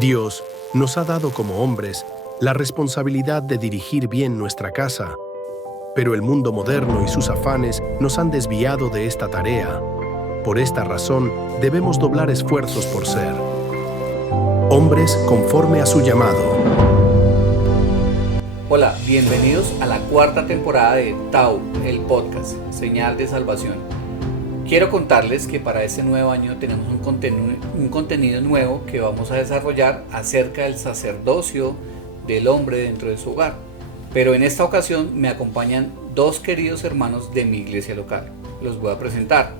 Dios nos ha dado como hombres la responsabilidad de dirigir bien nuestra casa, pero el mundo moderno y sus afanes nos han desviado de esta tarea. Por esta razón, debemos doblar esfuerzos por ser hombres conforme a su llamado. Hola, bienvenidos a la cuarta temporada de Tau, el podcast, Señal de Salvación. Quiero contarles que para este nuevo año tenemos un contenido nuevo que vamos a desarrollar acerca del sacerdocio del hombre dentro de su hogar. Pero en esta ocasión me acompañan dos queridos hermanos de mi iglesia local. Los voy a presentar.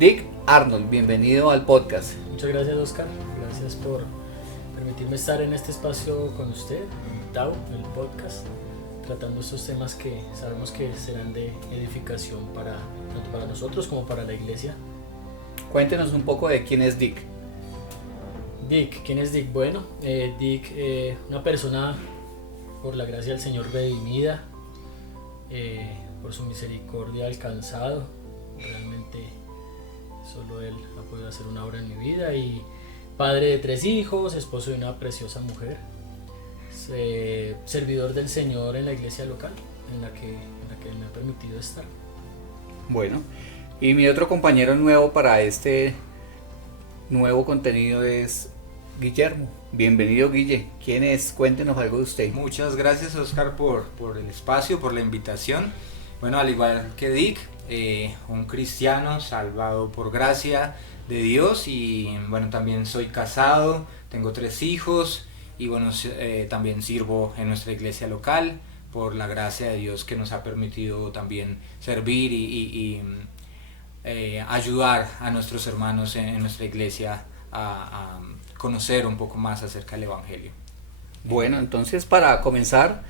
Dick Arnold, bienvenido al podcast. Muchas gracias, Oscar. Gracias por permitirme estar en este espacio con usted, en Tau, el podcast, tratando estos temas que sabemos que serán de edificación tanto para nosotros como para la iglesia. Cuéntenos un poco de quién es Dick. Dick, ¿quién es Dick? Bueno, Dick, una persona por la gracia del Señor redimida, por su misericordia alcanzado. Realmente solo Él ha podido hacer una obra en mi vida, y padre de 3 hijos, esposo de una preciosa mujer, servidor del Señor en la iglesia local en la que me ha permitido estar. Bueno, y mi otro compañero nuevo para este nuevo contenido es Guillermo. Bienvenido, Guille. ¿Quién es? Cuéntenos algo de usted. Muchas gracias, Oscar, por el espacio, por la invitación. Bueno, al igual que Dick, un cristiano salvado por gracia de Dios, y bueno, también soy casado, tengo 3 hijos, y bueno, también sirvo en nuestra iglesia local por la gracia de Dios, que nos ha permitido también servir y ayudar a nuestros hermanos en nuestra iglesia a conocer un poco más acerca del Evangelio. Bueno, entonces para comenzar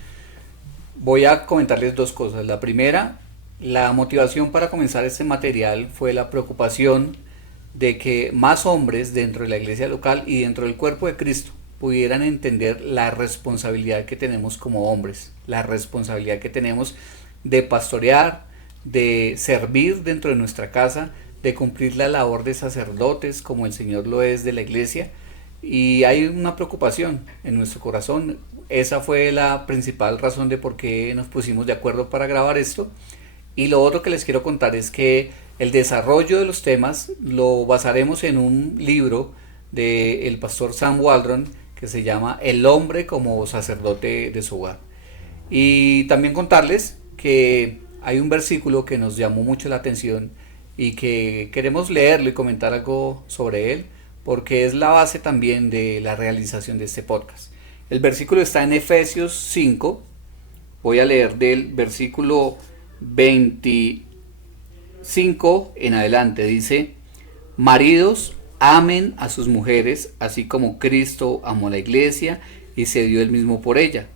voy a comentarles 2 cosas. La primera, la motivación para comenzar este material fue la preocupación de que más hombres dentro de la iglesia local y dentro del cuerpo de Cristo pudieran entender la responsabilidad que tenemos como hombres, la responsabilidad que tenemos de pastorear, de servir dentro de nuestra casa, de cumplir la labor de sacerdotes como el Señor lo es de la iglesia. Y hay una preocupación en nuestro corazón. Esa fue la principal razón de por qué nos pusimos de acuerdo para grabar esto. Y lo otro que les quiero contar es que el desarrollo de los temas lo basaremos en un libro del pastor Sam Waldron que se llama El hombre como sacerdote de su hogar. Y también contarles que hay un versículo que nos llamó mucho la atención y que queremos leerlo y comentar algo sobre él, porque es la base también de la realización de este podcast. El versículo está en Efesios 5. Voy a leer del versículo 25 en adelante. Dice: maridos, amen a sus mujeres, así como Cristo amó a la iglesia y se dio él mismo por ella,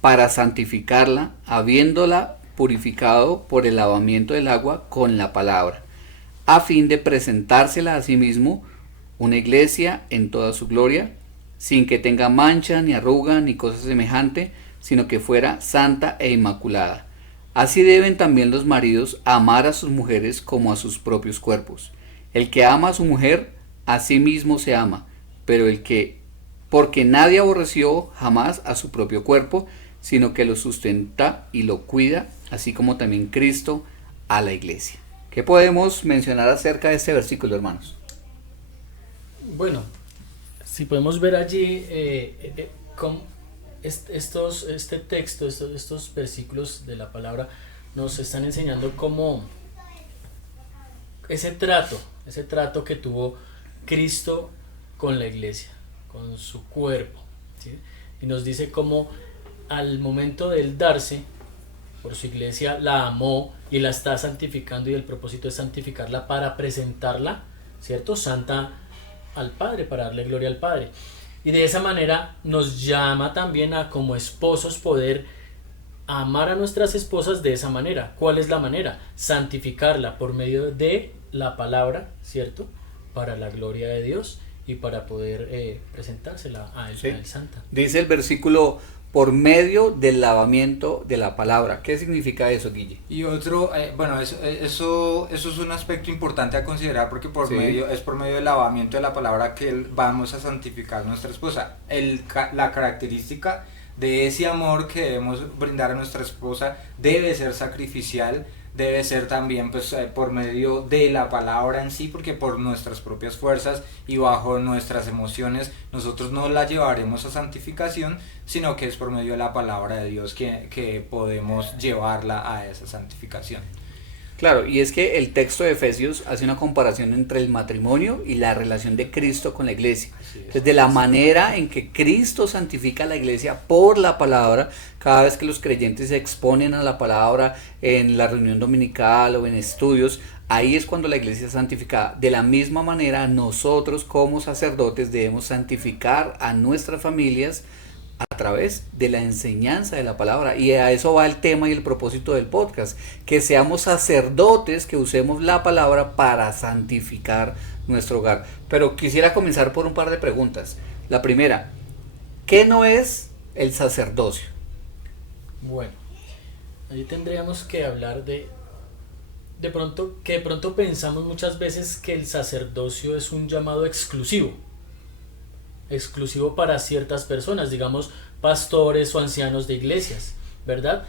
para santificarla, habiéndola purificado por el lavamiento del agua con la palabra, a fin de presentársela a sí mismo una iglesia en toda su gloria, sin que tenga mancha, ni arruga, ni cosa semejante, sino que fuera santa e inmaculada. Así deben también los maridos amar a sus mujeres como a sus propios cuerpos. El que ama a su mujer, a sí mismo se ama, pero porque nadie aborreció jamás a su propio cuerpo, sino que lo sustenta y lo cuida, así como también Cristo a la iglesia. ¿Qué podemos mencionar acerca de este versículo, hermanos? Bueno, si podemos ver allí este texto, estos versículos de la palabra nos están enseñando cómo ese trato que tuvo Cristo con la iglesia, con su cuerpo, ¿sí? Y nos dice cómo al momento de él darse por su iglesia la amó y la está santificando, y el propósito es santificarla para presentarla, ¿cierto?, santa al Padre, para darle gloria al Padre. Y de esa manera nos llama también a, como esposos, poder amar a nuestras esposas de esa manera. ¿Cuál es la manera? Santificarla por medio de la palabra, ¿cierto?, para la gloria de Dios, y para poder presentársela a él, Sí. a él santa. Dice el versículo, por medio del lavamiento de la palabra. ¿Qué significa eso, Guille? Y otro, bueno, eso es un aspecto importante a considerar porque por Sí. medio del lavamiento de la palabra que vamos a santificar a nuestra esposa. La característica de ese amor que debemos brindar a nuestra esposa debe ser sacrificial, debe ser también pues por medio de la palabra en sí, porque por nuestras propias fuerzas y bajo nuestras emociones nosotros no la llevaremos a santificación, sino que es por medio de la palabra de Dios que podemos llevarla a esa santificación. Claro, y es que el texto de Efesios hace una comparación entre el matrimonio y la relación de Cristo con la iglesia. Así es. Entonces, de la manera en que Cristo santifica a la iglesia por la palabra, cada vez que los creyentes se exponen a la palabra en la reunión dominical o en estudios, ahí es cuando la iglesia es santificada. De la misma manera, nosotros como sacerdotes debemos santificar a nuestras familias a través de la enseñanza de la palabra, y a eso va el tema y el propósito del podcast, que seamos sacerdotes, que usemos la palabra para santificar nuestro hogar. Pero quisiera comenzar por un par de preguntas. La primera, ¿qué no es el sacerdocio? Bueno, allí tendríamos que hablar de pronto, que de pronto pensamos muchas veces que el sacerdocio es un llamado exclusivo para ciertas personas, digamos pastores o ancianos de iglesias, ¿verdad?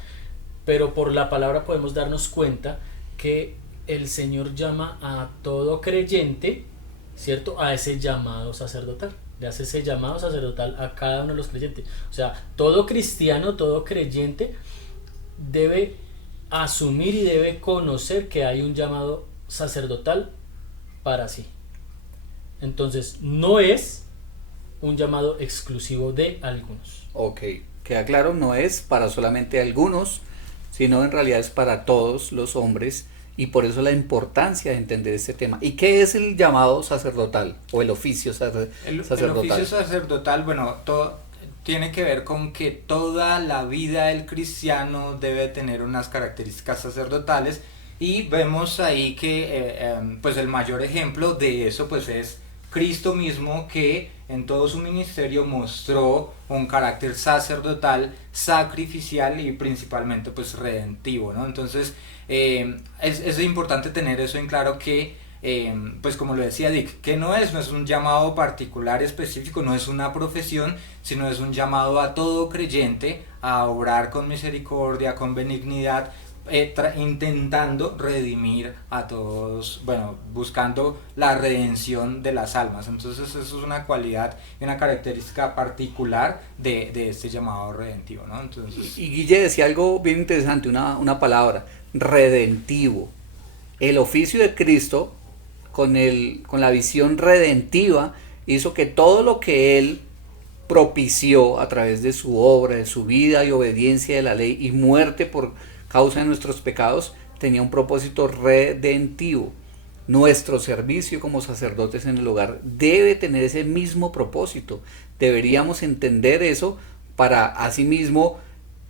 Pero por la palabra podemos darnos cuenta que el Señor llama a todo creyente, ¿cierto? A ese llamado sacerdotal, le hace ese llamado sacerdotal a cada uno de los creyentes. O sea, todo cristiano, todo creyente debe asumir y debe conocer que hay un llamado sacerdotal para sí. Entonces, no es un llamado exclusivo de algunos. Ok, queda claro, no es para solamente algunos, sino en realidad es para todos los hombres, y por eso la importancia de entender este tema. ¿Y qué es el llamado sacerdotal o el oficio sacerdotal? El oficio sacerdotal, bueno, todo tiene que ver con que toda la vida del cristiano debe tener unas características sacerdotales, y vemos ahí que pues el mayor ejemplo de eso pues es Cristo mismo, que en todo su ministerio mostró un carácter sacerdotal, sacrificial y principalmente pues redentivo, ¿no? Entonces es importante tener eso en claro, que pues como lo decía Dick, que no es un llamado particular específico, no es una profesión, sino es un llamado a todo creyente a obrar con misericordia, con benignidad, intentando redimir a todos, bueno, buscando la redención de las almas. Entonces eso es una cualidad y una característica particular de este llamado redentivo, ¿no? Entonces, Y Guille decía algo bien interesante, una palabra, redentivo. El oficio de Cristo, con la visión redentiva, hizo que todo lo que Él propició a través de su obra, de su vida y obediencia de la ley y muerte por causa de nuestros pecados, tenía un propósito redentivo. Nuestro servicio como sacerdotes en el hogar debe tener ese mismo propósito. Deberíamos entender eso para asimismo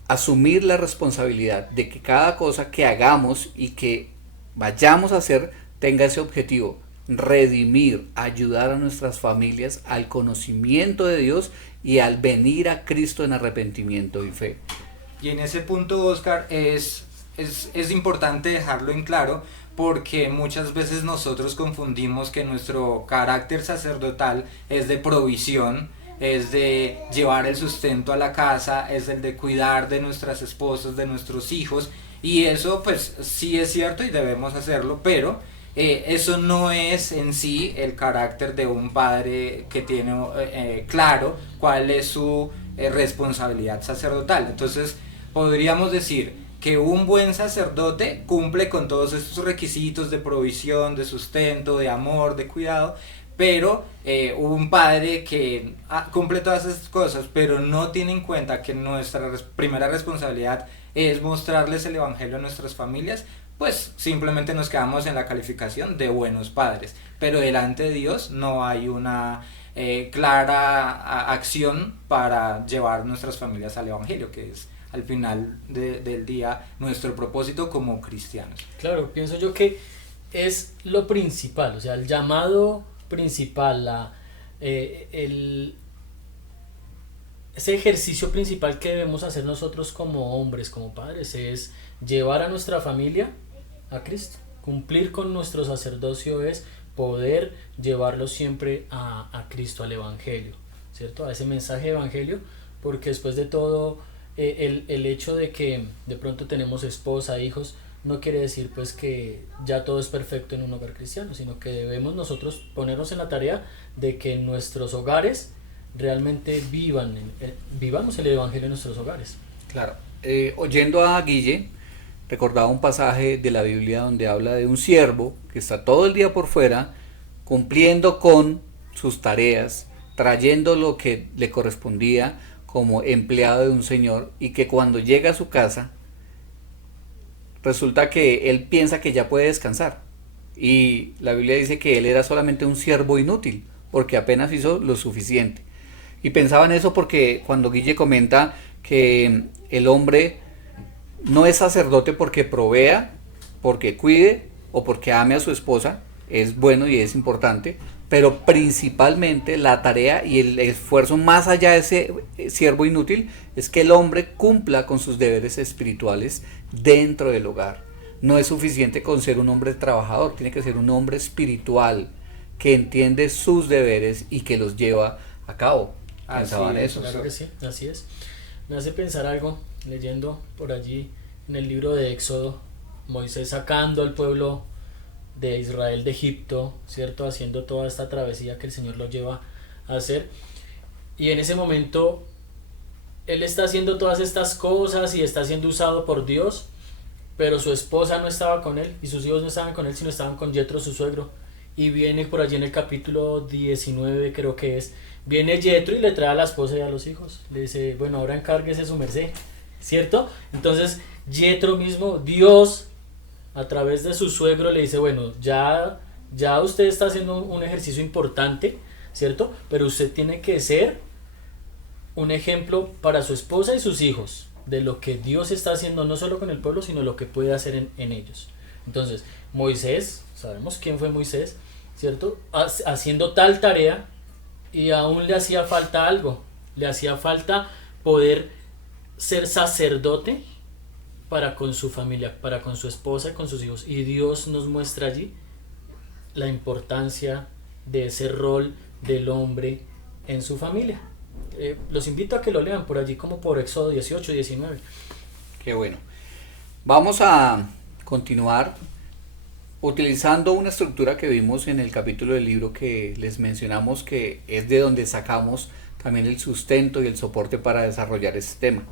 asumir la responsabilidad de que cada cosa que hagamos y que vayamos a hacer tenga ese objetivo: redimir, ayudar a nuestras familias al conocimiento de Dios y al venir a Cristo en arrepentimiento y fe. y en ese punto, Oscar, es importante dejarlo en claro, porque muchas veces nosotros confundimos que nuestro carácter sacerdotal es de provisión, es de llevar el sustento a la casa, es el de cuidar de nuestras esposas, de nuestros hijos, y eso pues sí es cierto y debemos hacerlo, pero eso no es en sí el carácter de un padre que tiene claro cuál es su responsabilidad sacerdotal. Entonces podríamos decir que un buen sacerdote cumple con todos estos requisitos de provisión, de sustento, de amor, de cuidado, pero un padre que cumple todas esas cosas, pero no tiene en cuenta que nuestra primera responsabilidad es mostrarles el evangelio a nuestras familias, pues simplemente nos quedamos en la calificación de buenos padres, pero delante de Dios no hay una clara acción para llevar nuestras familias al evangelio, que es al final del día nuestro propósito como cristianos. Claro, pienso yo que es lo principal, o sea, el llamado principal, ese ejercicio principal que debemos hacer nosotros como hombres, como padres, es llevar a nuestra familia a Cristo. Cumplir con nuestro sacerdocio es poder llevarlos siempre a Cristo, al Evangelio, ¿cierto? A ese mensaje de Evangelio, porque después de todo, el hecho de que de pronto tenemos esposa, hijos, no quiere decir pues que ya todo es perfecto en un hogar cristiano, sino que debemos nosotros ponernos en la tarea de que en nuestros hogares realmente vivamos el Evangelio en nuestros hogares. Claro. Oyendo a Guille, recordaba un pasaje de la Biblia donde habla de un siervo que está todo el día por fuera, cumpliendo con sus tareas, trayendo lo que le correspondía como empleado de un señor, y que cuando llega a su casa, resulta que él piensa que ya puede descansar. Y la Biblia dice que él era solamente un siervo inútil, porque apenas hizo lo suficiente. Y pensaba en eso porque cuando Guille comenta que el hombre no es sacerdote porque provea, porque cuide o porque ame a su esposa, es bueno y es importante, pero principalmente la tarea y el esfuerzo más allá de ese siervo inútil es que el hombre cumpla con sus deberes espirituales dentro del hogar. No es suficiente con ser un hombre trabajador, tiene que ser un hombre espiritual que entiende sus deberes y que los lleva a cabo. ¿Pensaban eso? Claro que sí, así es. Me hace pensar algo, leyendo por allí en el libro de Éxodo, Moisés sacando al pueblo de Israel de Egipto, ¿cierto? Haciendo toda esta travesía que el Señor lo lleva a hacer. Y en ese momento, él está haciendo todas estas cosas y está siendo usado por Dios, pero su esposa no estaba con él y sus hijos no estaban con él, sino estaban con Yetro, su suegro. Y viene por allí en el capítulo 19, creo que es, viene Yetro y le trae a la esposa y a los hijos. Le dice, bueno, ahora encárguese su merced, ¿cierto? Entonces, Yetro mismo, Dios, a través de su suegro, le dice, bueno, ya usted está haciendo un ejercicio importante, ¿cierto? Pero usted tiene que ser un ejemplo para su esposa y sus hijos de lo que Dios está haciendo, no solo con el pueblo, sino lo que puede hacer en ellos. Entonces, Moisés, sabemos quién fue Moisés, ¿cierto? Haciendo tal tarea, y aún le hacía falta algo, le hacía falta poder ser sacerdote para con su familia, para con su esposa y con sus hijos. Y Dios nos muestra allí la importancia de ese rol del hombre en su familia. Los invito a que lo lean por allí, como por Éxodo 18 y 19. Qué bueno. Vamos a continuar utilizando una estructura que vimos en el capítulo del libro que les mencionamos, que es de donde sacamos también el sustento y el soporte para desarrollar este tema.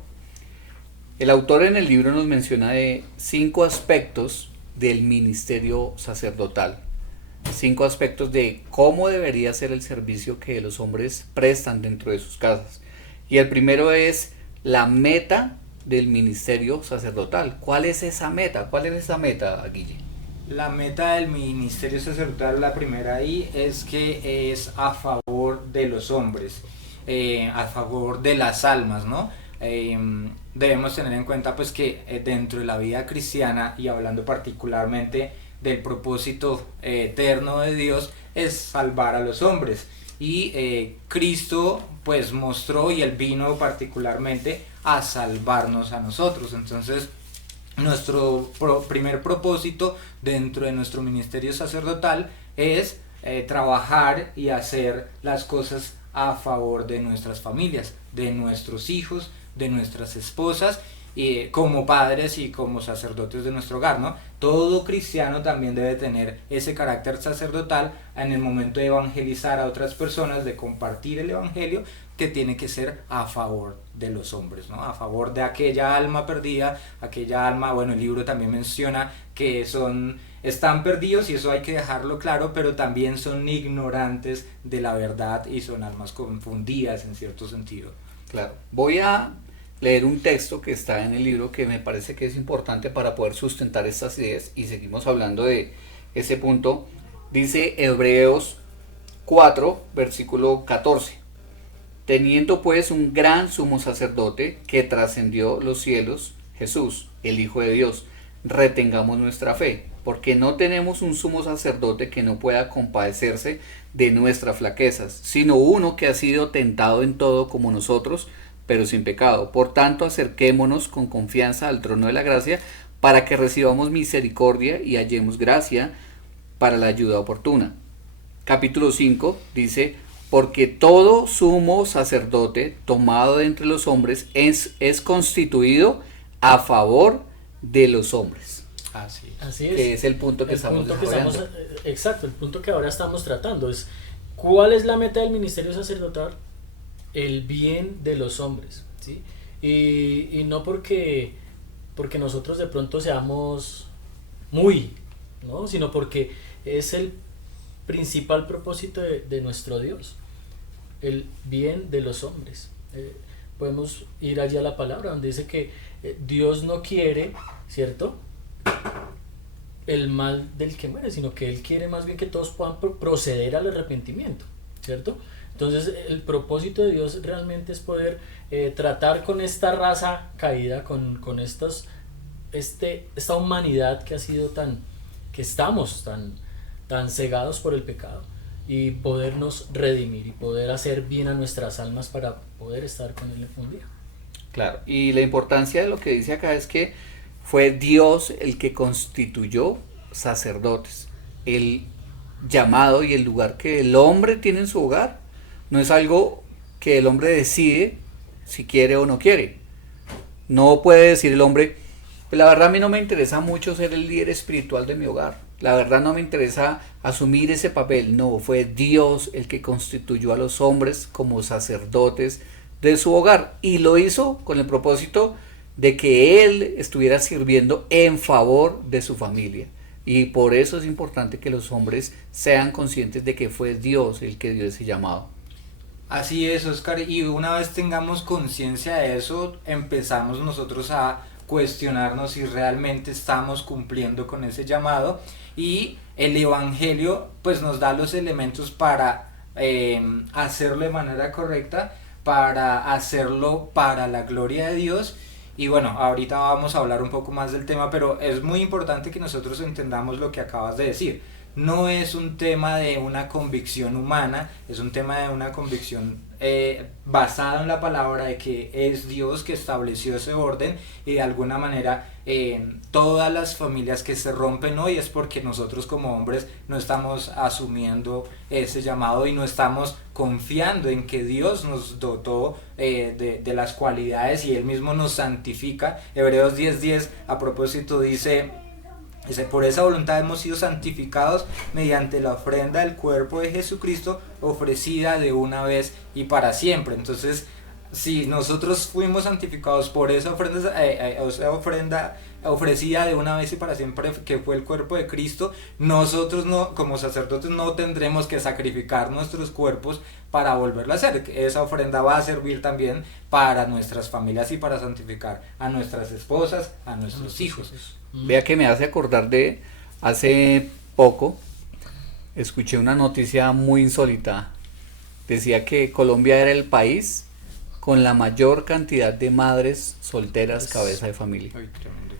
El autor en el libro nos menciona de 5 aspectos del ministerio sacerdotal, 5 aspectos de cómo debería ser el servicio que los hombres prestan dentro de sus casas. Y el primero es la meta del ministerio sacerdotal. ¿Cuál es esa meta? ¿Cuál es esa meta, Guille? La meta del ministerio sacerdotal, la primera ahí, es que es a favor de los hombres, a favor de las almas, ¿no? Debemos tener en cuenta pues que dentro de la vida cristiana, y hablando particularmente del propósito eterno de Dios, es salvar a los hombres. Y Cristo pues mostró, y Él vino particularmente a salvarnos a nosotros. Entonces, nuestro primer propósito dentro de nuestro ministerio sacerdotal es trabajar y hacer las cosas a favor de nuestras familias, de nuestros hijos, de nuestras esposas, como padres y como sacerdotes de nuestro hogar, ¿no? Todo cristiano también debe tener ese carácter sacerdotal en el momento de evangelizar a otras personas, de compartir el evangelio, que tiene que ser a favor de los hombres, ¿no? A favor de aquella alma perdida, aquella alma, bueno, el libro también menciona que están perdidos, y eso hay que dejarlo claro, pero también son ignorantes de la verdad y son almas confundidas en cierto sentido. Claro. Voy a leer un texto que está en el libro que me parece que es importante para poder sustentar estas ideas, y seguimos hablando de ese punto. Dice Hebreos 4, versículo 14. Teniendo pues un gran sumo sacerdote que trascendió los cielos, Jesús, el Hijo de Dios, retengamos nuestra fe, porque no tenemos un sumo sacerdote que no pueda compadecerse de nuestras flaquezas, sino uno que ha sido tentado en todo como nosotros, pero sin pecado. Por tanto, acerquémonos con confianza al trono de la gracia, para que recibamos misericordia y hallemos gracia para la ayuda oportuna. Capítulo 5 dice: porque todo sumo sacerdote tomado de entre los hombres es constituido a favor de los hombres. Así es. Así es. Que es el punto que estamos desarrollando. Exacto, el punto que ahora estamos tratando es: ¿cuál es la meta del ministerio sacerdotal? El bien de los hombres, ¿sí? Y no porque nosotros de pronto seamos muy, ¿no? Sino porque es el principal propósito de nuestro Dios, el bien de los hombres. Podemos ir allá a la palabra donde dice que Dios no quiere, ¿cierto?, el mal del que muere, sino que Él quiere más bien que todos puedan proceder al arrepentimiento, ¿cierto? Entonces el propósito de Dios realmente es poder tratar con esta raza caída, con esta humanidad que ha sido que estamos tan cegados por el pecado, y podernos redimir y poder hacer bien a nuestras almas para poder estar con Él un día. Claro, y la importancia de lo que dice acá es que fue Dios el que constituyó sacerdotes. El llamado y el lugar que el hombre tiene en su hogar no es algo que el hombre decide si quiere o no quiere. No puede decir el hombre: pues la verdad a mí no me interesa mucho ser el líder espiritual de mi hogar, la verdad no me interesa asumir ese papel. No, fue Dios el que constituyó a los hombres como sacerdotes de su hogar, y lo hizo con el propósito de que Él estuviera sirviendo en favor de su familia. Y por eso es importante que los hombres sean conscientes de que fue Dios el que dio ese llamado. Así es, Oscar, y una vez tengamos conciencia de eso, empezamos nosotros a cuestionarnos si realmente estamos cumpliendo con ese llamado, y el Evangelio pues nos da los elementos para hacerlo de manera correcta, para hacerlo para la gloria de Dios. Y bueno, ahorita vamos a hablar un poco más del tema, pero es muy importante que nosotros entendamos lo que acabas de decir. No es un tema de una convicción humana, es un tema de una convicción basada en la palabra, de que es Dios que estableció ese orden, y de alguna manera todas las familias que se rompen hoy es porque nosotros como hombres no estamos asumiendo ese llamado y no estamos confiando en que Dios nos dotó de las cualidades y Él mismo nos santifica. Hebreos 10:10 a propósito dice: por esa voluntad hemos sido santificados mediante la ofrenda del cuerpo de Jesucristo, ofrecida de una vez y para siempre. Entonces, si nosotros fuimos santificados por esa ofrenda ofrecida de una vez y para siempre, que fue el cuerpo de Cristo, nosotros no, como sacerdotes, no tendremos que sacrificar nuestros cuerpos para volverlo a hacer. Esa ofrenda va a servir también para nuestras familias y para santificar a nuestras esposas, a nuestros hijos. Vea que me hace acordar de hace poco, escuché una noticia muy insólita. Decía que Colombia era el país con la mayor cantidad de madres solteras cabeza de familia. Ay, tremendo.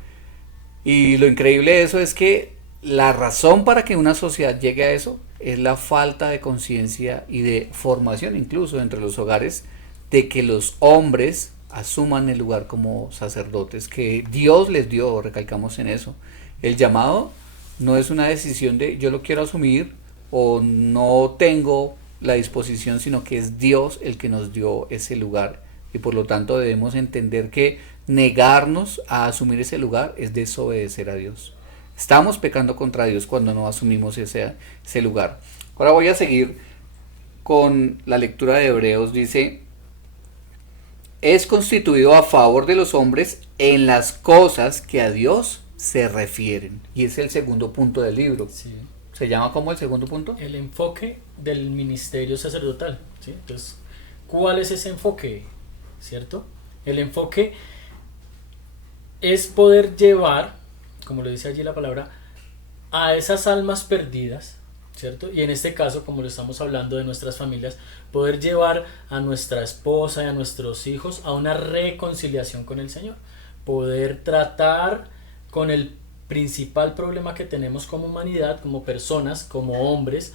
Y lo increíble de eso es que la razón para que una sociedad llegue a eso es la falta de conciencia y de formación, incluso entre los hogares, de que los hombres asuman el lugar como sacerdotes que Dios les dio. Recalcamos en eso. El llamado no es una decisión de yo lo quiero asumir o no tengo la disposición, sino que es Dios el que nos dio ese lugar, y por lo tanto debemos entender que negarnos a asumir ese lugar es desobedecer a Dios. Estamos pecando contra Dios cuando no asumimos ese lugar. Ahora voy a seguir con la lectura de Hebreos. Dice: es constituido a favor de los hombres en las cosas que a Dios se refieren. Y es el segundo punto del libro. Sí. ¿Se llama como el segundo punto? El enfoque del ministerio sacerdotal, ¿sí? Entonces, ¿cuál es ese enfoque? ¿Cierto? El enfoque es poder llevar, como lo dice allí la palabra, a esas almas perdidas, ¿cierto? Y en este caso, como lo estamos hablando de nuestras familias, poder llevar a nuestra esposa y a nuestros hijos a una reconciliación con el Señor, poder tratar con el principal problema que tenemos como humanidad, como personas, como hombres,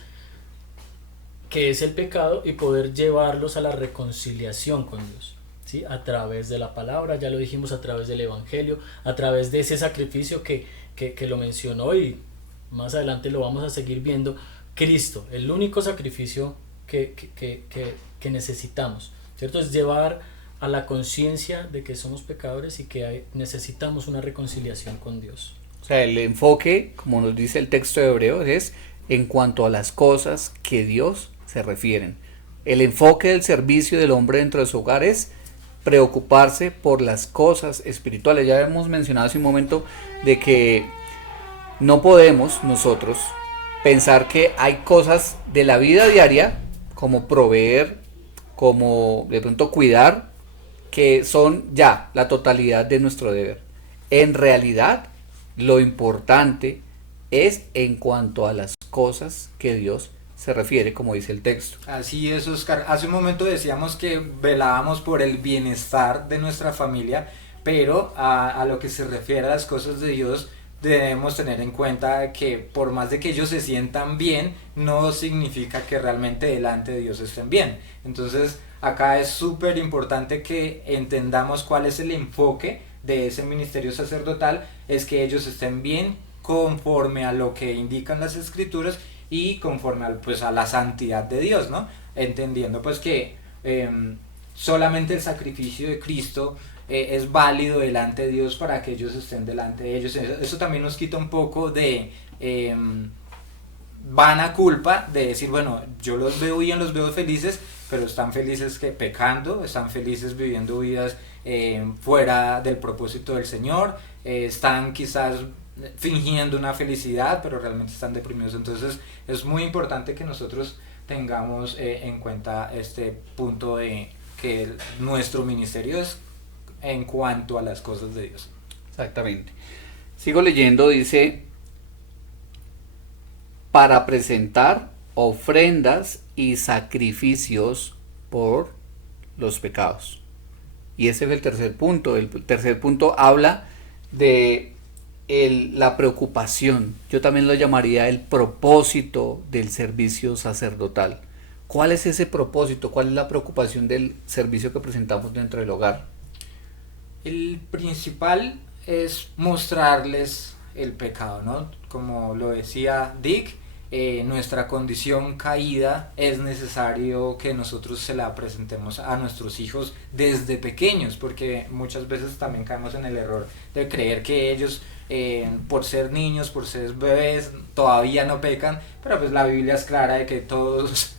que es el pecado, y poder llevarlos a la reconciliación con Dios, ¿sí? A través de la palabra, ya lo dijimos, a través del evangelio, a través de ese sacrificio que lo mencionó, y más adelante lo vamos a seguir viendo, Cristo, el único sacrificio que necesitamos, ¿cierto? Es llevar a la conciencia de que somos pecadores y que necesitamos una reconciliación con Dios. O sea, el enfoque, como nos dice el texto de Hebreos, es en cuanto a las cosas que Dios se refieren. El enfoque del servicio del hombre dentro de su hogar es preocuparse por las cosas espirituales. Ya hemos mencionado hace un momento de que no podemos nosotros pensar que hay cosas de la vida diaria, como proveer, como de pronto cuidar, que son ya la totalidad de nuestro deber. En realidad, lo importante es en cuanto a las cosas que Dios se refiere, como dice el texto. Así es, Oscar. Hace un momento decíamos que velábamos por el bienestar de nuestra familia, pero a lo que se refiere a las cosas de Dios, debemos tener en cuenta que por más de que ellos se sientan bien, no significa que realmente delante de Dios estén bien. Entonces, acá es súper importante que entendamos cuál es el enfoque de ese ministerio sacerdotal, es que ellos estén bien conforme a lo que indican las escrituras y conforme a la santidad de Dios, ¿no? Entendiendo pues que solamente el sacrificio de Cristo es válido delante de Dios para que ellos estén delante de ellos. Eso también nos quita un poco de vana culpa de decir, bueno, yo los veo bien, los veo felices, pero están felices que pecando, están felices viviendo vidas fuera del propósito del Señor, están quizás fingiendo una felicidad, pero realmente están deprimidos. Entonces es muy importante que nosotros tengamos en cuenta este punto de que nuestro ministerio es en cuanto a las cosas de Dios. Exactamente. Sigo leyendo, dice, para presentar ofrendas y sacrificios por los pecados. Y ese es el tercer punto. El tercer punto habla de la preocupación. Yo también lo llamaría el propósito del servicio sacerdotal. ¿Cuál es ese propósito? ¿Cuál es la preocupación del servicio que presentamos dentro del hogar? El principal es mostrarles el pecado, ¿no? Como lo decía Dick, nuestra condición caída, es necesario que nosotros se la presentemos a nuestros hijos desde pequeños, porque muchas veces también caemos en el error de creer que ellos, por ser niños, por ser bebés, todavía no pecan, pero pues la Biblia es clara de que todos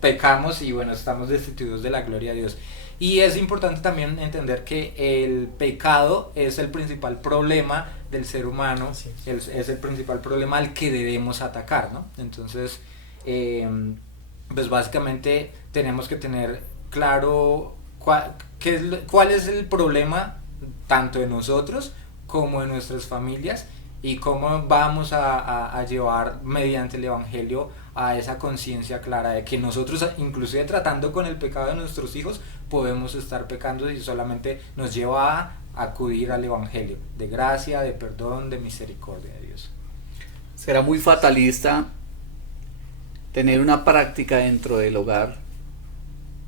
pecamos y bueno, estamos destituidos de la gloria de Dios. Y es importante también entender que el pecado es el principal problema del ser humano, sí. Es el principal problema al que debemos atacar, ¿no? Entonces, pues básicamente tenemos que tener claro cuál es el problema tanto de nosotros como de nuestras familias y cómo vamos a llevar mediante el Evangelio a esa conciencia clara de que nosotros, inclusive tratando con el pecado de nuestros hijos, podemos estar pecando y solamente nos lleva a acudir al Evangelio de gracia, de perdón, de misericordia de Dios. Será muy fatalista tener una práctica dentro del hogar,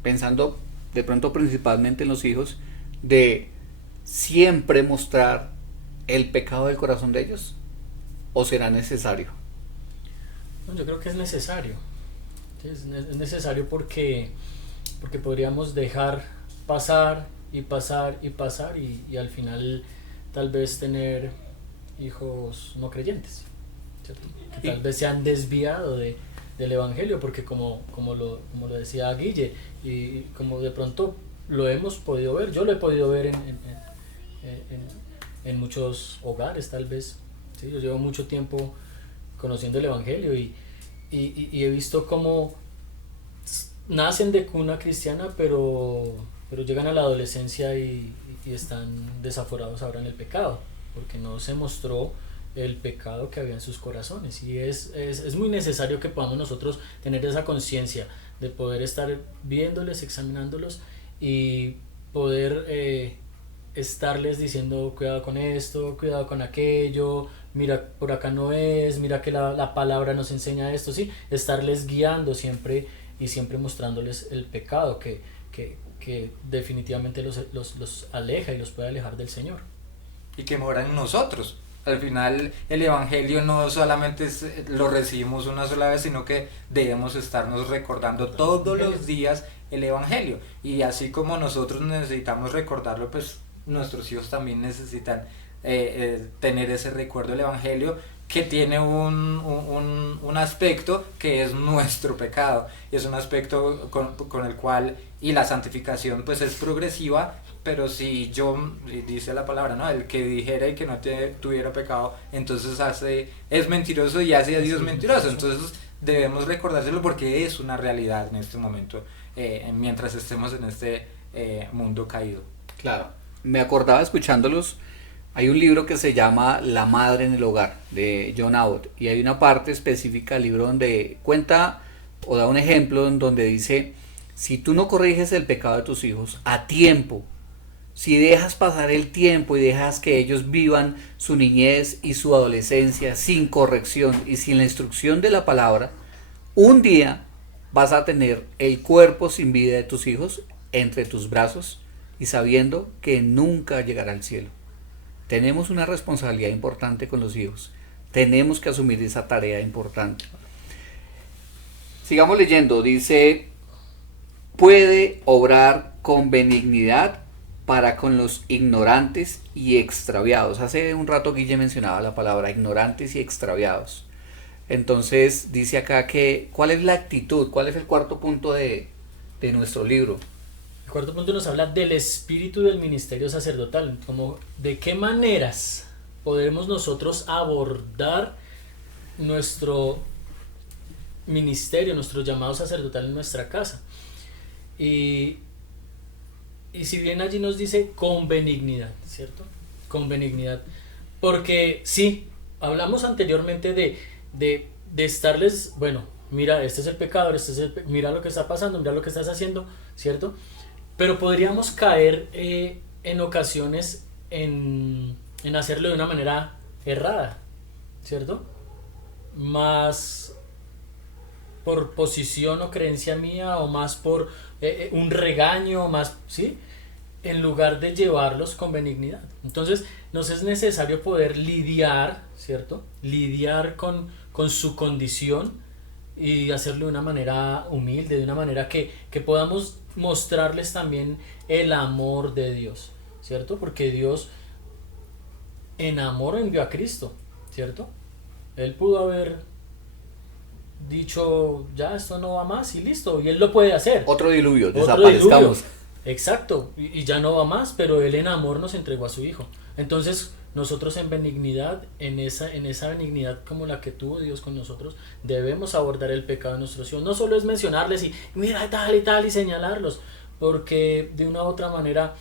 pensando de pronto principalmente en los hijos, de siempre mostrar el pecado del corazón de ellos, ¿o será necesario? No, yo creo que es necesario. Sí, es necesario porque podríamos dejar pasar y pasar y pasar y al final tal vez tener hijos no creyentes, ¿cierto? Que tal vez se han desviado del Evangelio, porque como lo decía Guille, y como de pronto lo hemos podido ver, yo lo he podido ver en muchos hogares tal vez, ¿sí? Yo llevo mucho tiempo conociendo el Evangelio y he visto cómo nacen de cuna cristiana, pero llegan a la adolescencia y están desaforados ahora en el pecado, porque no se mostró el pecado que había en sus corazones. Y es muy necesario que podamos nosotros tener esa conciencia de poder estar viéndoles, examinándolos y poder estarles diciendo cuidado con esto, cuidado con aquello, mira, por acá no es, mira que la palabra nos enseña esto, ¿sí? Estarles guiando siempre y siempre mostrándoles el pecado que definitivamente los aleja y los puede alejar del Señor. Y que mora en nosotros. Al final el Evangelio no solamente lo recibimos una sola vez, sino que debemos estarnos recordando todos los días el Evangelio. Y así como nosotros necesitamos recordarlo, pues nuestros hijos también necesitan tener ese recuerdo del Evangelio, que tiene un aspecto que es nuestro pecado, y es un aspecto con el cual, y la santificación pues es progresiva, pero si yo, dice la palabra, ¿no? El que dijera y que no tuviera pecado, entonces es mentiroso y hace a Dios mentiroso. Entonces debemos recordárselo porque es una realidad en este momento, mientras estemos en este mundo caído. Claro, me acordaba escuchándolos. Hay un libro que se llama La madre en el hogar, de John Abbott, y hay una parte específica del libro donde cuenta o da un ejemplo en donde dice: si tú no corriges el pecado de tus hijos a tiempo, si dejas pasar el tiempo y dejas que ellos vivan su niñez y su adolescencia sin corrección y sin la instrucción de la palabra, un día vas a tener el cuerpo sin vida de tus hijos entre tus brazos y sabiendo que nunca llegará al cielo. Tenemos una responsabilidad importante con los hijos. Tenemos que asumir esa tarea importante. Sigamos leyendo. Dice: puede obrar con benignidad para con los ignorantes y extraviados. Hace un rato Guille mencionaba la palabra ignorantes y extraviados. Entonces dice acá que ¿cuál es la actitud? ¿Cuál es el cuarto punto de nuestro libro? El cuarto punto nos habla del espíritu del ministerio sacerdotal, como de qué maneras podemos nosotros abordar nuestro ministerio, nuestro llamado sacerdotal en nuestra casa. Y si bien allí nos dice con benignidad, ¿cierto? Con benignidad. Porque sí, hablamos anteriormente de estarles, bueno, mira, este es el pecador, mira lo que está pasando, mira lo que estás haciendo, ¿cierto? Pero podríamos caer en ocasiones en hacerlo de una manera errada, ¿cierto? Más por posición o creencia mía, o más por un regaño, más, ¿sí? En lugar de llevarlos con benignidad. Entonces nos es necesario poder lidiar, ¿cierto? Lidiar con su condición y hacerlo de una manera humilde, de una manera que podamos mostrarles también el amor de Dios, ¿cierto? Porque Dios en amor envió a Cristo, ¿cierto? Él pudo haber dicho, ya esto no va más y listo, y Él lo puede hacer. Otro diluvio, desaparezcamos. Exacto, y ya no va más, pero Él en amor nos entregó a su Hijo. Entonces nosotros en benignidad, en esa benignidad como la que tuvo Dios con nosotros, debemos abordar el pecado de nuestros hijos. No solo es mencionarles y mira tal y tal y señalarlos, porque de una u otra manera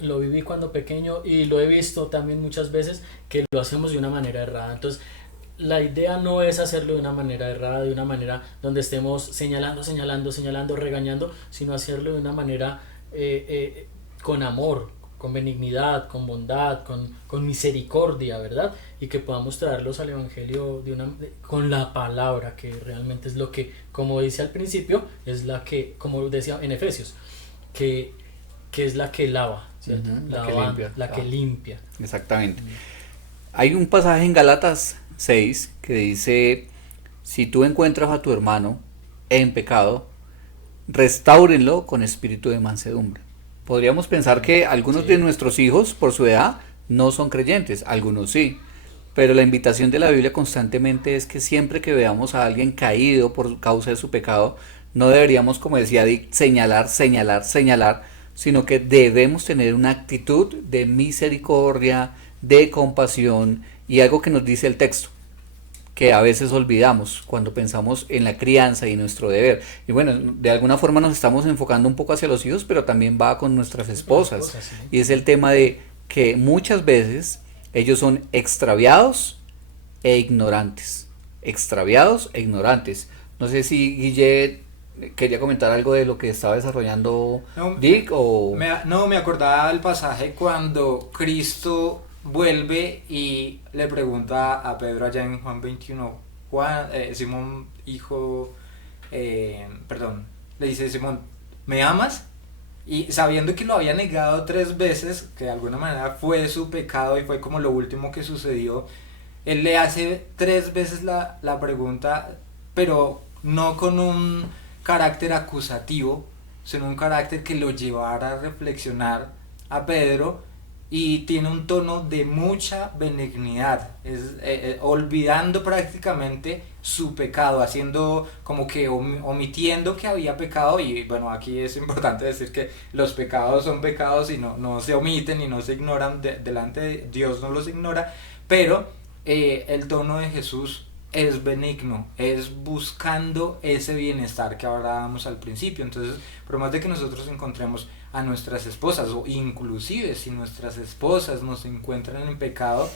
lo viví cuando pequeño y lo he visto también muchas veces que lo hacemos de una manera errada. Entonces la idea no es hacerlo de una manera errada, de una manera donde estemos señalando, regañando, sino hacerlo de una manera con amor, con benignidad, con bondad, con misericordia, ¿verdad? Y que podamos traerlos al Evangelio con la palabra, que realmente es lo que, como dice al principio, es la que, como decía en Efesios, que es la que lava, ¿cierto? La que limpia. Exactamente. Hay un pasaje en Gálatas 6 que dice: si tú encuentras a tu hermano en pecado, restáurenlo con espíritu de mansedumbre. Podríamos pensar que algunos de nuestros hijos, por su edad, no son creyentes, algunos sí, pero la invitación de la Biblia constantemente es que siempre que veamos a alguien caído por causa de su pecado, no deberíamos, como decía Dick, señalar, sino que debemos tener una actitud de misericordia, de compasión, y algo que nos dice el texto, que a veces olvidamos cuando pensamos en la crianza y nuestro deber. Y bueno, de alguna forma nos estamos enfocando un poco hacia los hijos, pero también va con nuestras esposas. ¿Sí? Y es el tema de que muchas veces ellos son extraviados e ignorantes. Extraviados e ignorantes. No sé si Guille quería comentar algo de lo que estaba desarrollando Dick o... Me acordaba del pasaje cuando Cristo vuelve y le pregunta a Pedro allá en Juan 21, Simón, hijo, perdón, le dice: Simón, ¿me amas? Y sabiendo que lo había negado 3 veces, que de alguna manera fue su pecado y fue como lo último que sucedió, él le hace 3 veces la pregunta, pero no con un carácter acusativo, sino un carácter que lo llevara a reflexionar a Pedro, y tiene un tono de mucha benignidad, olvidando prácticamente su pecado, haciendo como que omitiendo que había pecado. Y bueno, aquí es importante decir que los pecados son pecados y no se omiten y no se ignoran, delante de Dios no los ignora, pero el tono de Jesús es benigno, es buscando ese bienestar que hablábamos al principio. Entonces, por más de que nosotros encontremos a nuestras esposas, o inclusive si nuestras esposas nos encuentran en pecado,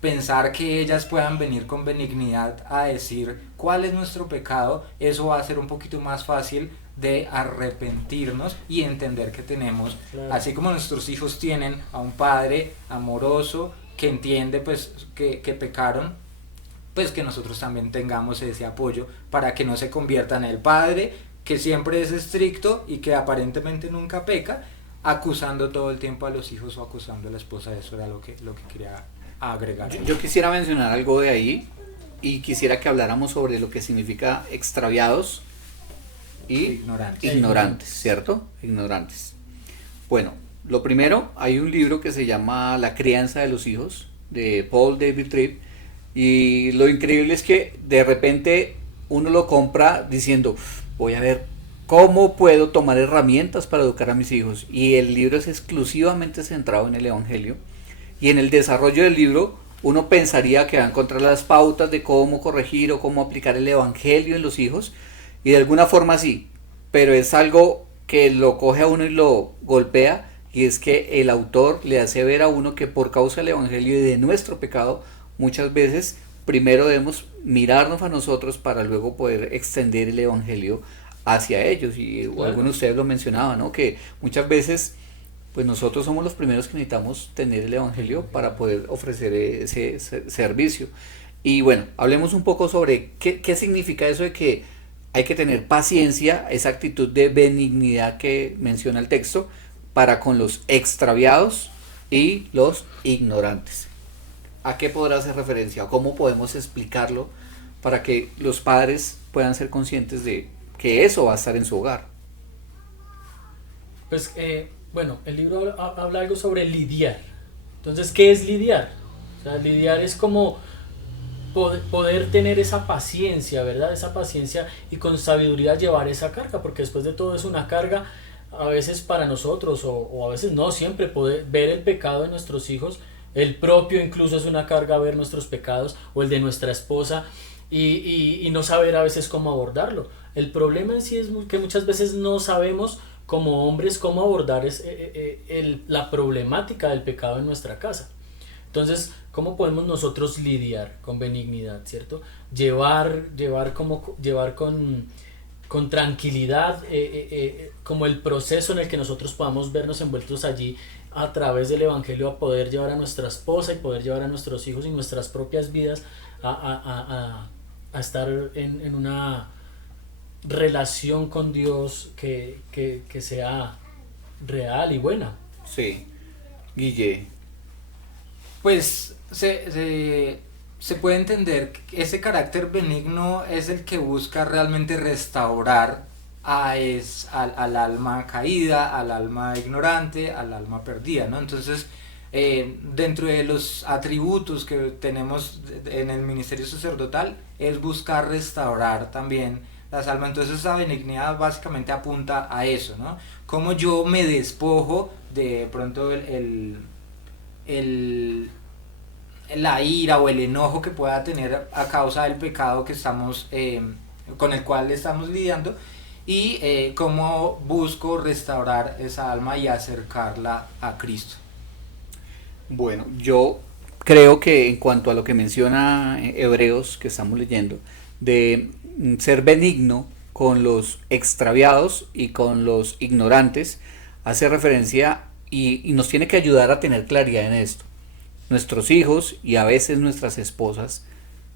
pensar que ellas puedan venir con benignidad a decir cuál es nuestro pecado, eso va a ser un poquito más fácil de arrepentirnos y entender que tenemos, claro, así como nuestros hijos tienen a un padre amoroso que entiende pues que pecaron, pues que nosotros también tengamos ese apoyo para que no se convierta en el padre que siempre es estricto y que aparentemente nunca peca, acusando todo el tiempo a los hijos o acusando a la esposa. Eso era lo que quería agregar. Yo quisiera mencionar algo de ahí, y quisiera que habláramos sobre lo que significa extraviados y ignorantes, ¿cierto? Ignorantes. Bueno, lo primero, hay un libro que se llama La crianza de los hijos, de Paul David Tripp, y lo increíble es que de repente uno lo compra diciendo: voy a ver cómo puedo tomar herramientas para educar a mis hijos, y el libro es exclusivamente centrado en el Evangelio, y en el desarrollo del libro uno pensaría que va a encontrar las pautas de cómo corregir o cómo aplicar el Evangelio en los hijos, y de alguna forma sí, pero es algo que lo coge a uno y lo golpea, y es que el autor le hace ver a uno que por causa del Evangelio y de nuestro pecado, muchas veces primero debemos mirarnos a nosotros para luego poder extender el Evangelio hacia ellos. Y claro, algunos de ustedes lo mencionaban, ¿no? Que muchas veces pues nosotros somos los primeros que necesitamos tener el Evangelio para poder ofrecer ese servicio. Y bueno, hablemos un poco sobre qué significa eso de que hay que tener paciencia, esa actitud de benignidad que menciona el texto, para con los extraviados y los ignorantes. ¿A qué podrá hacer referencia? ¿Cómo podemos explicarlo para que los padres puedan ser conscientes de que eso va a estar en su hogar? Pues bueno, el libro habla algo sobre lidiar. Entonces, ¿qué es lidiar? O sea, lidiar es como poder tener esa paciencia, ¿verdad? Esa paciencia, y con sabiduría llevar esa carga, porque después de todo es una carga, a veces para nosotros, o a veces no, siempre poder ver el pecado de nuestros hijos. El propio incluso es una carga ver nuestros pecados, o el de nuestra esposa, y no saber a veces cómo abordarlo. El problema en sí es que muchas veces no sabemos como hombres cómo abordar la problemática del pecado en nuestra casa. Entonces, ¿cómo podemos nosotros lidiar con benignidad, ¿cierto? Llevar con tranquilidad como el proceso en el que nosotros podamos vernos envueltos allí a través del Evangelio, a poder llevar a nuestra esposa y poder llevar a nuestros hijos y nuestras propias vidas a estar en una relación con Dios que sea real y buena. Sí. Guille. Pues se puede entender que ese carácter benigno es el que busca realmente restaurar al alma caída, al alma ignorante, al alma perdida, ¿no? Entonces, dentro de los atributos que tenemos en el ministerio sacerdotal es buscar restaurar también las almas. Entonces, esa benignidad básicamente apunta a eso, ¿no? Cómo yo me despojo de pronto la ira o el enojo que pueda tener a causa del pecado que estamos con el cual estamos lidiando, y cómo busco restaurar esa alma y acercarla a Cristo. Bueno, yo creo que en cuanto a lo que menciona Hebreos, que estamos leyendo, de ser benigno con los extraviados y con los ignorantes, hace referencia y nos tiene que ayudar a tener claridad en esto. nuestros hijos y a veces nuestras esposas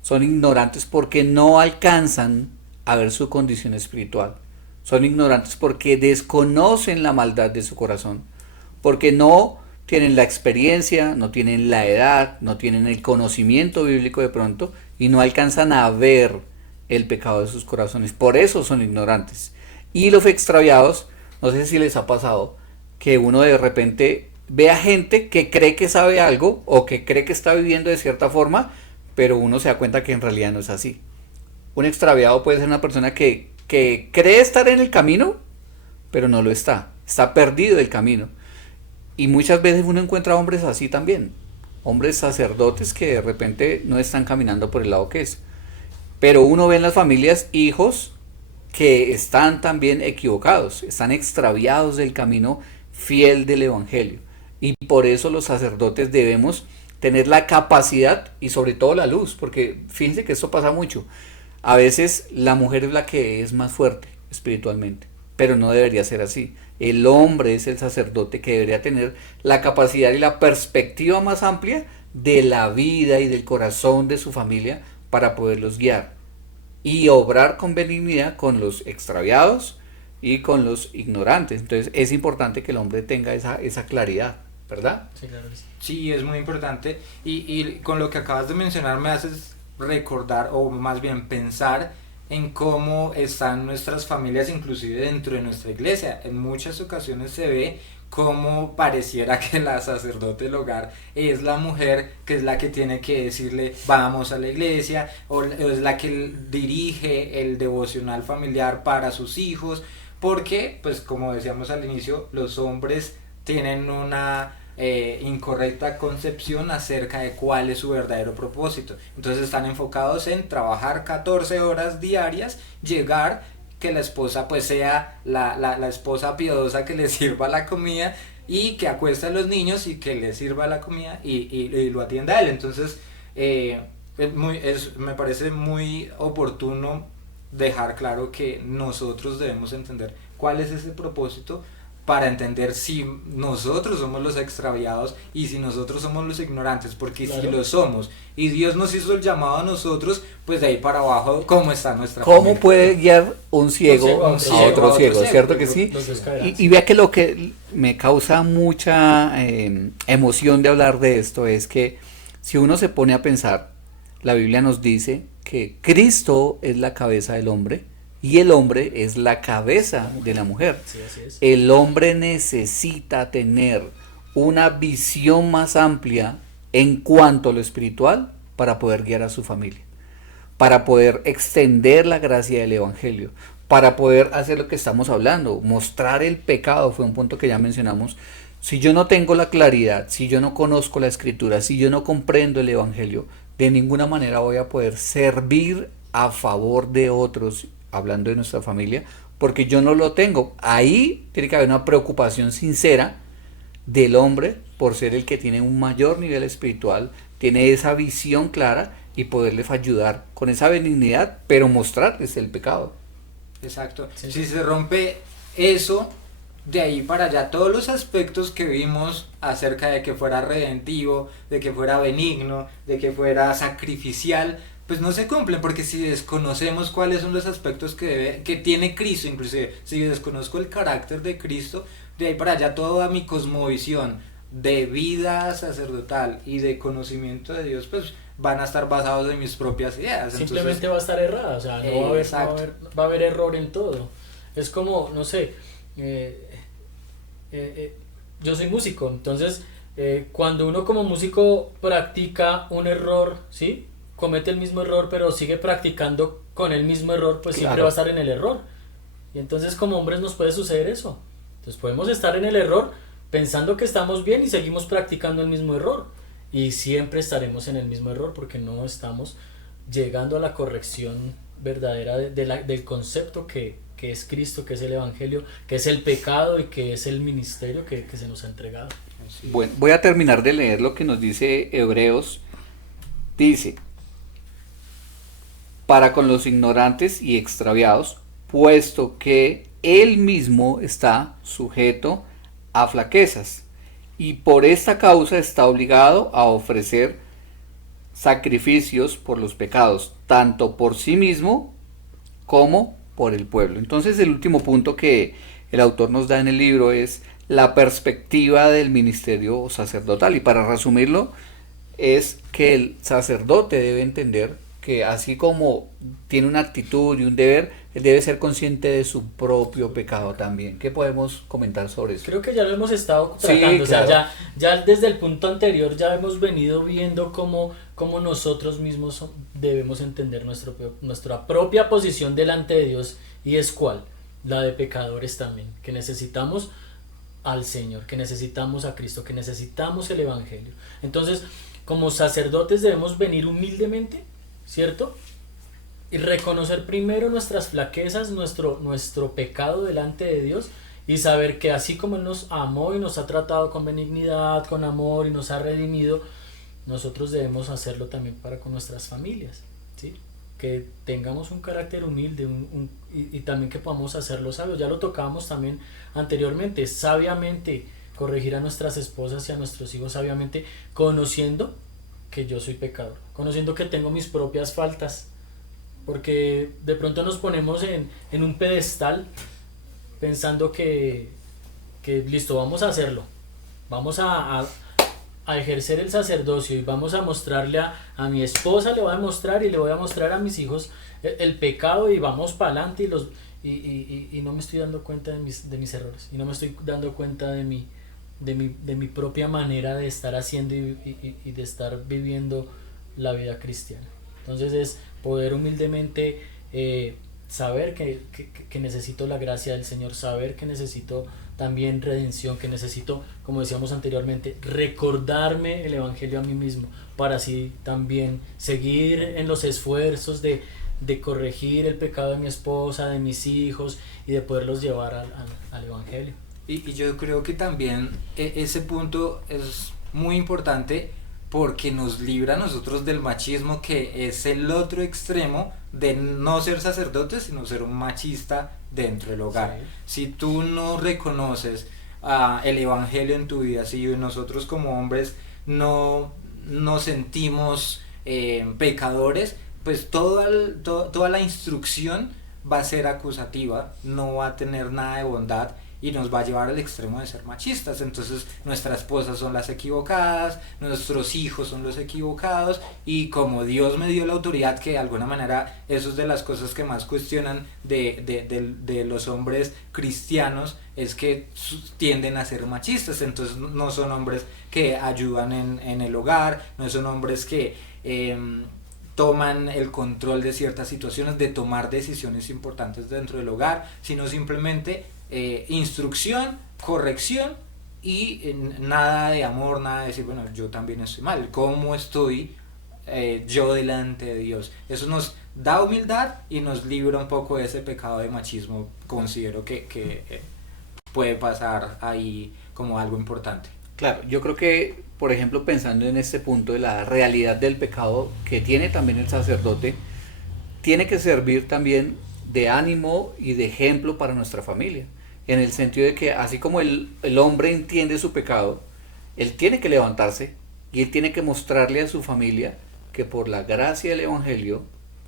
son ignorantes porque no alcanzan a ver su condición espiritual. Son ignorantes porque desconocen la maldad de su corazón, porque no tienen la experiencia, no tienen la edad, no tienen el conocimiento bíblico de pronto y no alcanzan a ver el pecado de sus corazones. Por eso son ignorantes. Y los extraviados, no sé si les ha pasado que uno de repente ve a gente que cree que sabe algo o que cree que está viviendo de cierta forma, pero uno se da cuenta que en realidad no es así. Un extraviado puede ser una persona que cree estar en el camino, pero no lo está perdido del camino. Y muchas veces uno encuentra hombres así también, hombres sacerdotes que de repente no están caminando por el lado que es. Pero uno ve en las familias hijos que están también equivocados, están extraviados del camino fiel del evangelio. Y por eso los sacerdotes debemos tener la capacidad y sobre todo la luz, porque fíjense que esto pasa mucho. A veces la mujer es la que es más fuerte espiritualmente, pero no debería ser así. El hombre es el sacerdote que debería tener la capacidad y la perspectiva más amplia de la vida y del corazón de su familia para poderlos guiar y obrar con benignidad con los extraviados y con los ignorantes. Entonces es importante que el hombre tenga esa claridad, ¿verdad? Sí, claro que sí. Sí, es muy importante y con lo que acabas de mencionar me haces recordar o más bien pensar en cómo están nuestras familias inclusive dentro de nuestra iglesia. En muchas ocasiones se ve cómo pareciera que la sacerdote del hogar es la mujer que es la que tiene que decirle vamos a la iglesia, o es la que dirige el devocional familiar para sus hijos, porque pues como decíamos al inicio, los hombres tienen una incorrecta concepción acerca de cuál es su verdadero propósito. Entonces están enfocados en trabajar 14 horas diarias, llegar, que la esposa pues sea la esposa piadosa que le sirva la comida y que acueste a los niños y que le sirva la comida y lo atienda a él. Entonces me parece muy oportuno dejar claro que nosotros debemos entender cuál es ese propósito para entender si nosotros somos los extraviados y si nosotros somos los ignorantes, porque claro, si lo somos y Dios nos hizo el llamado a nosotros, pues de ahí para abajo, ¿cómo está nuestra ¿Cómo familia? puede guiar un ciego a otro ciego? ¿Cierto que sí? Y vea que lo que me causa mucha emoción de hablar de esto es que si uno se pone a pensar, la Biblia nos dice que Cristo es la cabeza del hombre y el hombre es la cabeza de la mujer. Sí, así es. El hombre necesita tener una visión más amplia en cuanto a lo espiritual para poder guiar a su familia, para poder extender la gracia del evangelio, para poder hacer lo que estamos hablando, mostrar el pecado, fue un punto que ya mencionamos. Si yo no tengo la claridad, si yo no conozco la escritura, si yo no comprendo el evangelio, de ninguna manera voy a poder servir a favor de otros, hablando de nuestra familia, porque yo no lo tengo. Ahí tiene que haber una preocupación sincera del hombre por ser el que tiene un mayor nivel espiritual, tiene esa visión clara y poderles ayudar con esa benignidad, pero mostrarles el pecado. Exacto. Sí. Si se rompe eso, de ahí para allá, todos los aspectos que vimos acerca de que fuera redentivo, de que fuera benigno, de que fuera sacrificial, pues no se cumplen, porque si desconocemos cuáles son los aspectos que tiene Cristo, inclusive si desconozco el carácter de Cristo, de ahí para allá toda mi cosmovisión de vida sacerdotal y de conocimiento de Dios pues van a estar basados en mis propias ideas. Simplemente va a estar errada, o sea, no va a haber error en todo. Es como, no sé, yo soy músico, entonces cuando uno como músico practica un error, ¿sí?, comete el mismo error, pero sigue practicando con el mismo error, pues claro, siempre va a estar en el error. Y entonces como hombres nos puede suceder eso. Entonces podemos estar en el error pensando que estamos bien y seguimos practicando el mismo error. Y siempre estaremos en el mismo error porque no estamos llegando a la corrección verdadera del concepto que es Cristo, que es el Evangelio, que es el pecado y que es el ministerio que se nos ha entregado. Bueno, voy a terminar de leer lo que nos dice Hebreos. Dice: para con los ignorantes y extraviados, puesto que él mismo está sujeto a flaquezas, y por esta causa está obligado a ofrecer sacrificios por los pecados, tanto por sí mismo como por el pueblo. Entonces el último punto que el autor nos da en el libro es la perspectiva del ministerio sacerdotal, y para resumirlo es que el sacerdote debe entender que así como tiene una actitud y un deber, él debe ser consciente de su propio pecado también. ¿Qué podemos comentar sobre eso? Creo que ya lo hemos estado Sí, tratando, claro. o sea, ya desde el punto anterior ya hemos venido viendo cómo nosotros mismos debemos entender nuestra propia posición delante de Dios, y es cuál, la de pecadores también, que necesitamos al Señor, que necesitamos a Cristo, que necesitamos el Evangelio. Entonces, como sacerdotes debemos venir humildemente, ¿cierto? Y reconocer primero nuestras flaquezas, nuestro pecado delante de Dios, y saber que así como Él nos amó y nos ha tratado con benignidad, con amor y nos ha redimido, nosotros debemos hacerlo también para con nuestras familias, ¿sí? Que tengamos un carácter humilde y también que podamos hacerlo sabios. Ya lo tocábamos también anteriormente, sabiamente corregir a nuestras esposas y a nuestros hijos sabiamente, conociendo que yo soy pecador, conociendo que tengo mis propias faltas, porque de pronto nos ponemos en un pedestal pensando que listo, vamos a hacerlo, vamos a ejercer el sacerdocio y vamos a mostrarle a mi esposa, le voy a mostrar y le voy a mostrar a mis hijos el pecado, y vamos para adelante, y no me estoy dando cuenta de mis errores, y no me estoy dando cuenta de mi propia manera de estar haciendo y de estar viviendo la vida cristiana. Entonces es poder humildemente saber que necesito la gracia del Señor, saber que necesito también redención, que necesito, como decíamos anteriormente, recordarme el Evangelio a mí mismo, para así también seguir en los esfuerzos de corregir el pecado de mi esposa, de mis hijos, y de poderlos llevar al Evangelio. Y yo creo que también ese punto es muy importante, porque nos libra a nosotros del machismo, que es el otro extremo de no ser sacerdote, sino ser un machista dentro del hogar. Sí. Si tú no reconoces el Evangelio en tu vida, si nosotros como hombres no nos sentimos pecadores, pues toda la instrucción va a ser acusativa, no va a tener nada de bondad, y nos va a llevar al extremo de ser machistas. Entonces nuestras esposas son las equivocadas, nuestros hijos son los equivocados, y como Dios me dio la autoridad, que de alguna manera eso es de las cosas que más cuestionan de los hombres cristianos, es que tienden a ser machistas. Entonces no son hombres que ayudan en el hogar, no son hombres que toman el control de ciertas situaciones, de tomar decisiones importantes dentro del hogar, sino simplemente instrucción, corrección, y nada de amor, nada de decir, bueno, yo también estoy mal, ¿cómo estoy yo delante de Dios? Eso nos da humildad y nos libra un poco de ese pecado de machismo. Considero que puede pasar ahí como algo importante. Claro, yo creo que, por ejemplo, pensando en este punto de la realidad del pecado que tiene también el sacerdote, tiene que servir también de ánimo y de ejemplo para nuestra familia, en el sentido de que así como el hombre entiende su pecado, él tiene que levantarse y él tiene que mostrarle a su familia que por la gracia del Evangelio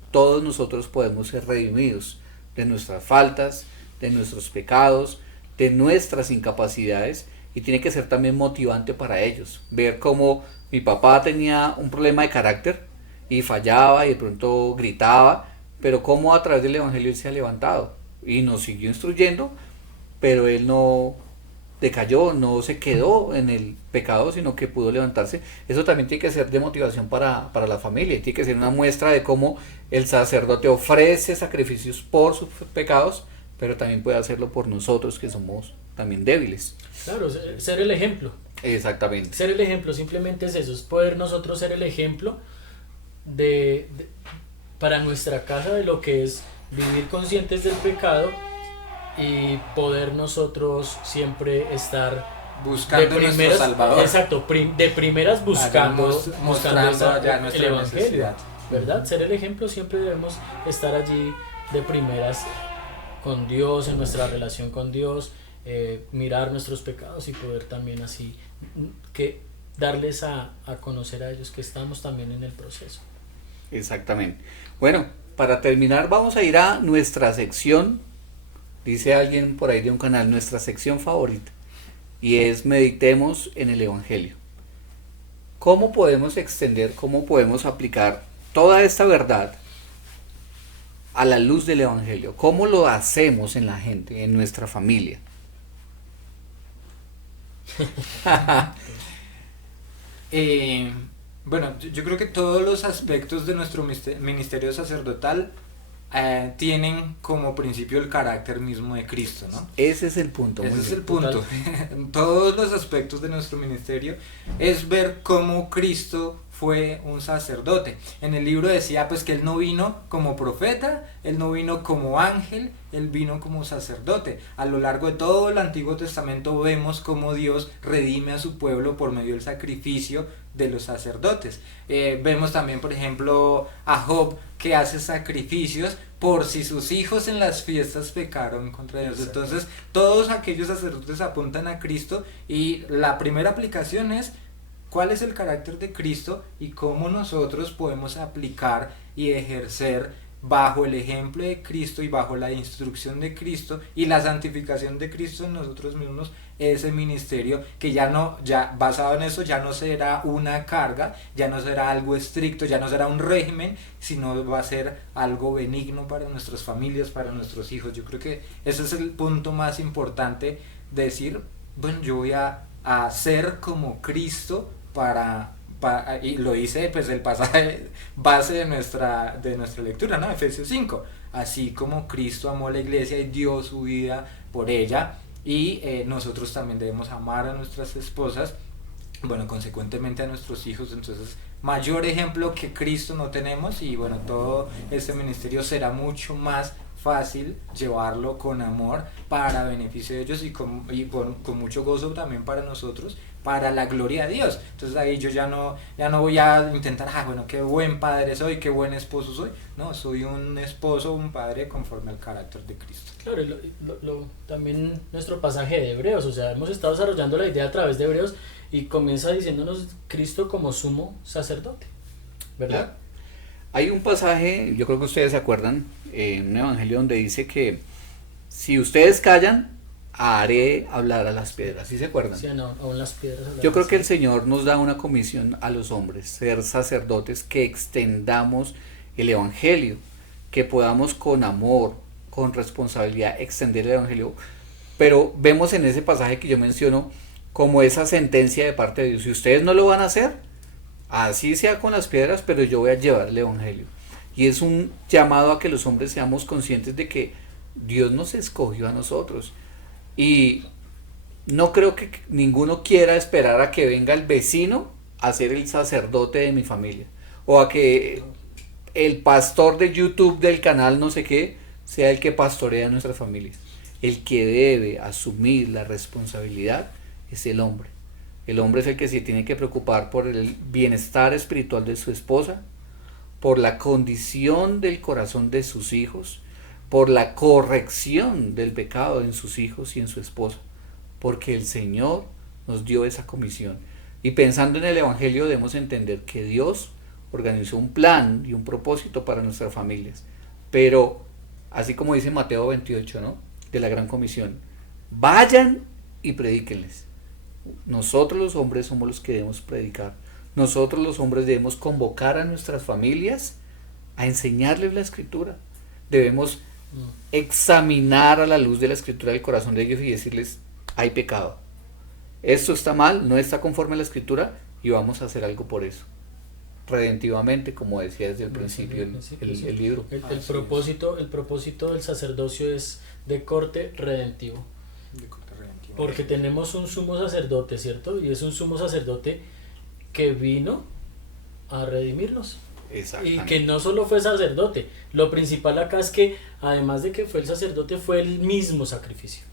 todos nosotros podemos ser redimidos de nuestras faltas, de nuestros pecados, de nuestras incapacidades, y tiene que ser también motivante para ellos, ver cómo mi papá tenía un problema de carácter y fallaba y de pronto gritaba, pero cómo a través del Evangelio él se ha levantado y nos siguió instruyendo, pero él no decayó, no se quedó en el pecado, sino que pudo levantarse. Eso también tiene que ser de motivación para la familia, tiene que ser una muestra de cómo el sacerdote ofrece sacrificios por sus pecados, pero también puede hacerlo por nosotros, que somos también débiles. Claro, ser el ejemplo. Exactamente. Ser el ejemplo, simplemente es eso, es poder nosotros ser el ejemplo para nuestra casa de lo que es vivir conscientes del pecado, y poder nosotros siempre estar buscando de primeras, nuestro Salvador. Exacto, de primeras buscando mostrando ya el nuestra Evangelio, necesidad. ¿verdad? Ser el ejemplo, siempre debemos estar allí de primeras con Dios, en nuestra relación con Dios, mirar nuestros pecados y poder también así que darles a conocer a ellos que estamos también en el proceso. Exactamente. Bueno, para terminar vamos a ir a nuestra sección, dice alguien por ahí de un canal, nuestra sección favorita, y es meditemos en el Evangelio. ¿Cómo podemos extender, cómo podemos aplicar toda esta verdad a la luz del Evangelio? ¿Cómo lo hacemos en la gente, en nuestra familia? Bueno, yo creo que todos los aspectos de nuestro ministerio sacerdotal tienen como principio el carácter mismo de Cristo, ¿no? Ese es el punto. Ese es el punto. Todos los aspectos de nuestro ministerio es ver cómo Cristo fue un sacerdote. En el libro decía pues que él no vino como profeta, él no vino como ángel, él vino como sacerdote. A lo largo de todo el Antiguo Testamento vemos cómo Dios redime a su pueblo por medio del sacrificio de los sacerdotes. Vemos también, por ejemplo, a Job, que hace sacrificios por si sus hijos en las fiestas pecaron contra Dios. Entonces todos aquellos sacerdotes apuntan a Cristo, y la primera aplicación es cuál es el carácter de Cristo y cómo nosotros podemos aplicar y ejercer bajo el ejemplo de Cristo y bajo la instrucción de Cristo y la santificación de Cristo en nosotros mismos, ese ministerio que ya basado en eso ya no será una carga, ya no será algo estricto, ya no será un régimen, sino va a ser algo benigno para nuestras familias, para nuestros hijos. Yo creo que ese es el punto más importante, de decir, bueno, yo voy a ser como Cristo y lo dice pues el pasaje base de nuestra lectura, ¿no? Efesios 5, así como Cristo amó a la iglesia y dio su vida por ella, y nosotros también debemos amar a nuestras esposas, bueno, consecuentemente a nuestros hijos. Entonces, mayor ejemplo que Cristo no tenemos, y bueno, todo este ministerio será mucho más fácil llevarlo con amor para beneficio de ellos y con mucho gozo también para nosotros, para la gloria de Dios. Entonces ahí yo ya no voy a intentar, bueno, qué buen padre soy, qué buen esposo soy. No, soy un esposo, un padre conforme al carácter de Cristo. Claro, también nuestro pasaje de Hebreos, o sea, hemos estado desarrollando la idea a través de Hebreos, y comienza diciéndonos Cristo como sumo sacerdote, ¿verdad? Claro. Hay un pasaje, yo creo que ustedes se acuerdan, en un evangelio donde dice que si ustedes callan, haré hablar a las piedras. ¿Sí se acuerdan? Sí, no, aún las piedras. Yo creo que el Señor nos da una comisión a los hombres, ser sacerdotes, que extendamos el evangelio, que podamos con amor, con responsabilidad extender el evangelio. Pero vemos en ese pasaje que yo menciono como esa sentencia de parte de Dios: si ustedes no lo van a hacer, así sea con las piedras, pero yo voy a llevar el evangelio. Y es un llamado a que los hombres seamos conscientes de que Dios nos escogió a nosotros. Y no creo que ninguno quiera esperar a que venga el vecino a ser el sacerdote de mi familia, o a que el pastor de YouTube del canal no sé qué sea el que pastorea a nuestras familias. El que debe asumir la responsabilidad es el hombre. El hombre es el que se tiene que preocupar por el bienestar espiritual de su esposa, por la condición del corazón de sus hijos, por la corrección del pecado en sus hijos y en su esposa, porque el Señor nos dio esa comisión. Y pensando en el evangelio debemos entender que Dios organizó un plan y un propósito para nuestras familias, pero así como dice Mateo 28, ¿no?, de la gran comisión: vayan y predíquenles. Nosotros los hombres somos los que debemos predicar. Nosotros los hombres debemos convocar a nuestras familias a enseñarles la Escritura. Debemos examinar a la luz de la Escritura el corazón de ellos y decirles: hay pecado, esto está mal, no está conforme a la Escritura, y vamos a hacer algo por eso, redentivamente, como decía desde el principio el libro. El propósito del sacerdocio es de corte redentivo. Porque tenemos un sumo sacerdote, ¿cierto? Y es un sumo sacerdote que vino a redimirnos. Y que no solo fue sacerdote, lo principal acá es que además de que fue el sacerdote, fue el mismo sacrificio.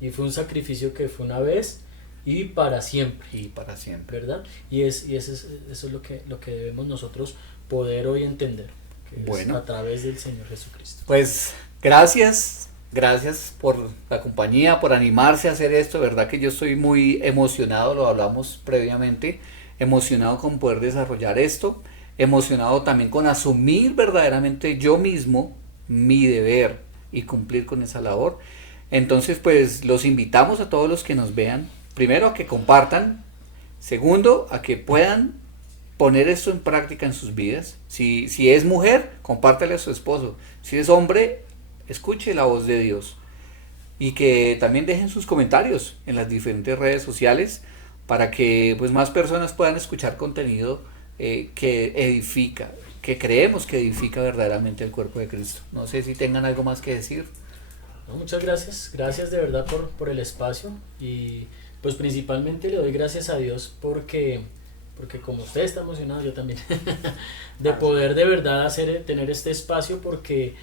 Y fue un sacrificio que fue una vez y para siempre. Y para siempre. ¿Verdad? Y eso es lo que debemos nosotros poder hoy entender, que es a través del Señor Jesucristo. Pues gracias Gracias por la compañía, por animarse a hacer esto. De verdad que yo estoy muy emocionado, lo hablamos previamente, emocionado con poder desarrollar esto, emocionado también con asumir verdaderamente yo mismo mi deber y cumplir con esa labor. Entonces, pues los invitamos a todos los que nos vean, primero a que compartan, segundo a que puedan poner esto en práctica en sus vidas. Si es mujer, compártale a su esposo. Si es hombre, escuche la voz de Dios. Y que también dejen sus comentarios en las diferentes redes sociales para que pues más personas puedan escuchar contenido que edifica, que creemos que edifica verdaderamente el cuerpo de Cristo. No sé si tengan algo más que decir. No, muchas gracias de verdad por el espacio, y pues principalmente le doy gracias a Dios porque como usted está emocionado, yo también, de poder de verdad tener este espacio, porque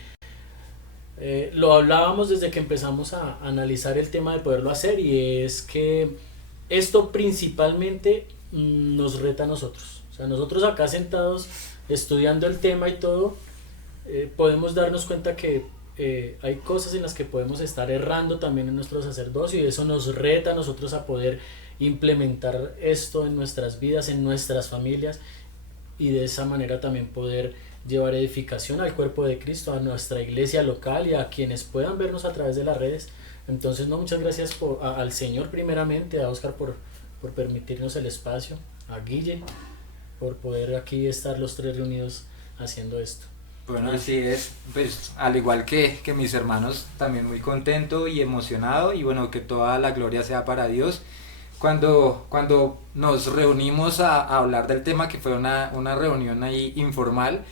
lo hablábamos desde que empezamos a analizar el tema de poderlo hacer, y es que esto principalmente nos reta a nosotros. O sea, nosotros acá sentados estudiando el tema y todo, podemos darnos cuenta que hay cosas en las que podemos estar errando también en nuestro sacerdocio, y eso nos reta a nosotros a poder implementar esto en nuestras vidas, en nuestras familias, y de esa manera también poder llevar edificación al cuerpo de Cristo, a nuestra iglesia local y a quienes puedan vernos a través de las redes. Entonces, no, muchas gracias al Señor primeramente, a Oscar por permitirnos el espacio, a Guille por poder aquí estar los tres reunidos haciendo esto. Bueno, así es, pues al igual que mis hermanos, también muy contento y emocionado, y bueno, que toda la gloria sea para Dios. Cuando nos reunimos a hablar del tema, que fue una reunión ahí informal,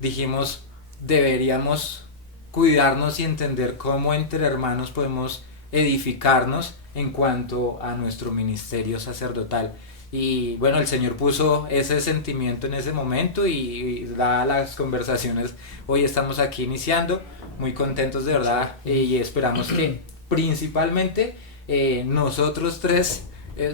dijimos, deberíamos cuidarnos y entender cómo entre hermanos podemos edificarnos en cuanto a nuestro ministerio sacerdotal. Y bueno, el Señor puso ese sentimiento en ese momento, y dadas las conversaciones, hoy estamos aquí iniciando, muy contentos de verdad, y esperamos que principalmente nosotros tres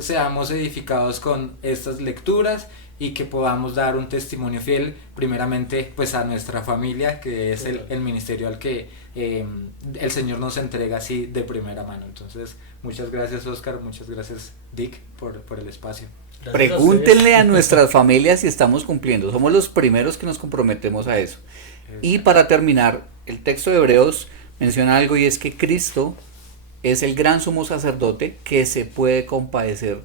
seamos edificados con estas lecturas, y que podamos dar un testimonio fiel primeramente pues a nuestra familia, que es el ministerio al que el Señor nos entrega así de primera mano. Entonces, muchas gracias, Oscar, muchas gracias, Dick, por el espacio. Gracias. Pregúntenle a nuestras familias si estamos cumpliendo. Somos los primeros que nos comprometemos a eso. Y para terminar, el texto de Hebreos menciona algo, y es que Cristo es el gran sumo sacerdote que se puede compadecer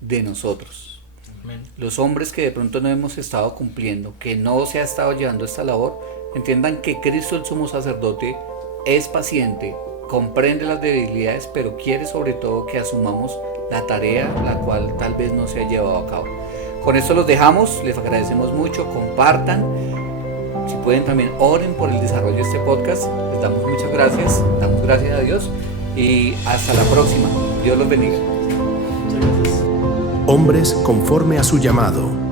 de nosotros. Amén. Los hombres que de pronto no hemos estado cumpliendo, que no se ha estado llevando esta labor, entiendan que Cristo, el sumo sacerdote, es paciente, comprende las debilidades, pero quiere sobre todo que asumamos la tarea la cual tal vez no se ha llevado a cabo. Con esto los dejamos, les agradecemos mucho, compartan, si pueden también oren por el desarrollo de este podcast. Les damos muchas gracias, damos gracias a Dios, y hasta la próxima. Dios los bendiga. Muchas gracias. Hombres conforme a su llamado.